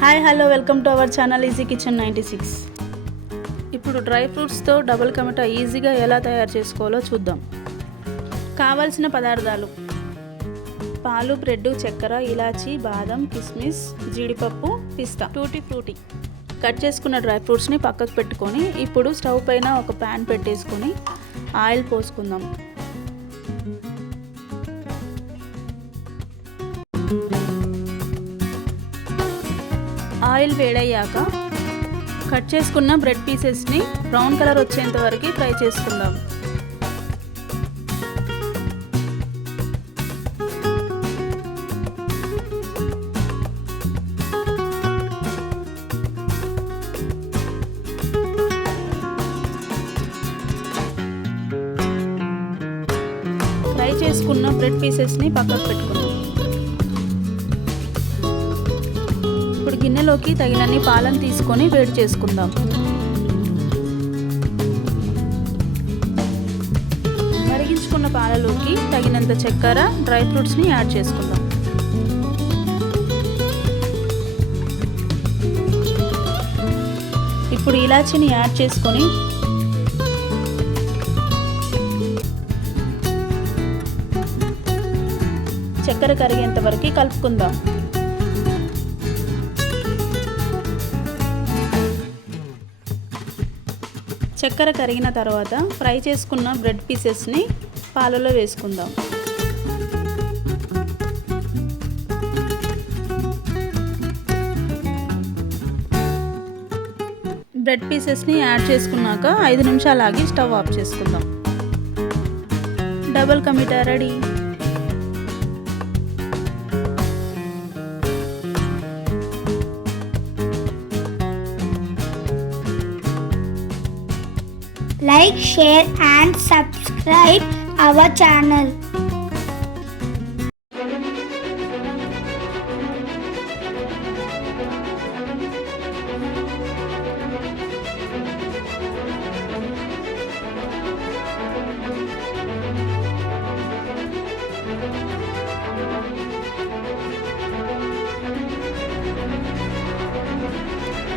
Hi hello welcome to our channel easy kitchen 96. ఇప్పుడు డ్రై ఫ్రూట్స్తో డబుల్ కమిటా ఈజీగా ఎలా తయారు చేసుకోవాలో చూద్దాం. కావాల్సిన పదార్థాలు: పాలు, బ్రెడ్, చక్కెర, ఇలాచీ, బాదం, కిస్మిస్, జీడిపప్పు, పిస్తా, టూటీ ఫ్రూటీ. కట్ చేసుకున్న డ్రై ఫ్రూట్స్ని పక్కకు పెట్టుకొని ఇప్పుడు స్టవ్ పైన ఒక ప్యాన్ పెట్టేసుకొని ఆయిల్ పోసుకుందాం. ఆయిల్ వేడయ్యాక కట్ చేసుకున్న బ్రెడ్ పీసెస్ని బ్రౌన్ కలర్ వచ్చేంత వరకు ఫ్రై చేసుకుందాం. ఫ్రై చేసుకున్న బ్రెడ్ పీసెస్ని పక్కకు పెట్టుకుందాం. ఇప్పుడు గిన్నెలోకి తగినన్ని పాలను తీసుకొని వేడి చేసుకుందాం. మరిగించుకున్న పాలలోకి తగినంత చక్కెర, డ్రై ఫ్రూట్స్ని యాడ్ చేసుకుందాం. ఇప్పుడు ఇలాచీని యాడ్ చేసుకొని చక్కెర కరిగేంత వరకు కలుపుకుందాం. చక్కెర కరిగిన తర్వాత ఫ్రై చేసుకున్న బ్రెడ్ పీసెస్ని పాలలో వేసుకుందాం. బ్రెడ్ పీసెస్ని యాడ్ చేసుకున్నాక 5 నిమిషాలు ఆగి స్టవ్ ఆఫ్ చేసుకుందాం. డబుల్ కమిటా ready. Like, share and subscribe our channel.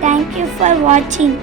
Thank you for watching.